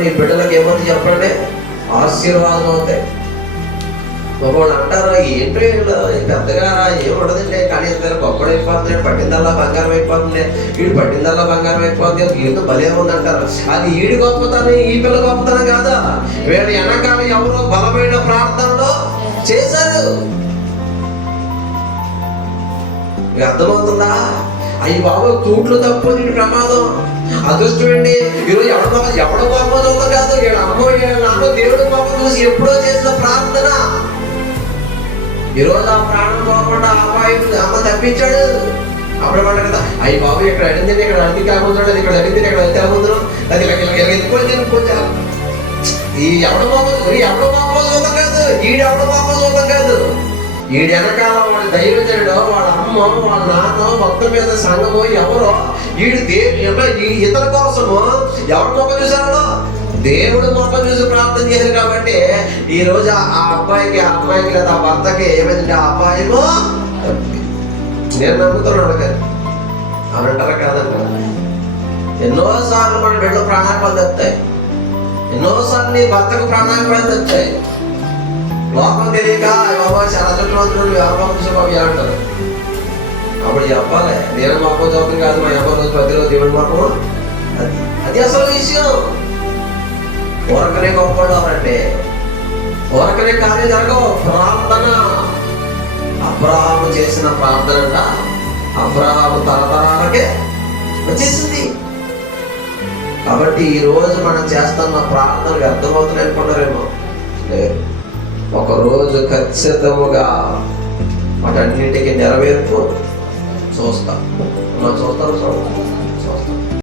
నీ బిడ్డలకు ఏమని చెప్పండి, ఆశీర్వాదం అవుతాయి. ఒకళ్ళు అంటారు, ఏంటో పెద్దగా ఏముండదండి, కానీ ఇద్దరు గొప్పడు అయిపోతుంది, పట్టిందల్లా బంగారం అయిపోతుంది, వీడు పట్టిందల్లా బంగారం అయిపోతుంది, ఏదో భలే ఉంది అంటారు. అది ఈడు గొప్పతనం, ఈ పిల్ల గొప్పతనం కాదా, వీళ్ళ వెనకాల ఎవరో బలమైన ప్రార్థనలో చేశారు. అర్థమవుతుందా? అయ్యి బాబు తూట్లు తప్పు నీటి ప్రమాదం, అదృష్టమండి. ఈరోజు ఎవడో గొప్ప చూద్దాం కాదు, అమ్మో నాన్న దేవుడు గొప్ప చూసి ఎప్పుడో చేసిన ప్రార్థన ఈరోజు ఆ ప్రాణం పోకుండా అమ్మాయి అమ్మ తప్పించాడు. అప్పుడు మాట కదా, అయ్యి బాబు ఇక్కడ అడింది, ఇక్కడ అడిగి కాకుంటున్నాడు, ఇక్కడ అడిగింది, ఇక్కడ వెళ్తే ముందు అది ఎత్తుకొని ఈ ఎవడ బాబు చూద్దాం కాదు, ఈడెవడ బాబు చూద్దాం కాదు, ఈడు వెనకాల వాడి దైవజనుడు, వాళ్ళ అమ్మ, వాళ్ళ నాన్న, మొత్తం మీద సంఘము ఎవరో, ఈడు ఇతర కోసము ఎవరి మొక్క చూశారో దేవుడు మొక్క చూసి ప్రార్థన చేశారు. కాబట్టి ఈ రోజు ఆ అబ్బాయికి లేదా ఆ భర్తకి ఏమైందంటే ఆ అబ్బాయిమో నేను నమ్ముతున్నాను కానీ అనంటారా కాదంట. ఎన్నోసార్లు మన బిడ్డలు ప్రాణాపాలు తెస్తాయి, ఎన్నోసార్లు నీ భర్తకు ప్రాణాపాలు తెస్తాయి. లోకం తెలియక బాబా చాలా చుట్టూ వ్యాపారం అంటారు. అప్పుడు చెప్పాలి, నేను మాపం చదువుతుంది కాదు, మా అమ్మ రోజు ప్రతిరోజు దేవుడి మాపము. అది అసలు విషయం. ఊరకనే గొప్పవాడు ఎవరంటే ఊరకనే కార్యం జరగవు. ప్రార్థన, అబ్రాహాము చేసిన ప్రార్థన అంట అబ్రాహాము తరతరాలకే వచ్చేసింది. కాబట్టి ఈ రోజు మనం చేస్తున్న ప్రార్థనకు అర్థమవుతున్నాయి అనుకుంటారేమో, లేదు. ఒకరోజు ఖచ్చితంగా వాటన్నిటికీ నెరవేర్పు చూస్తాం. చూస్తాం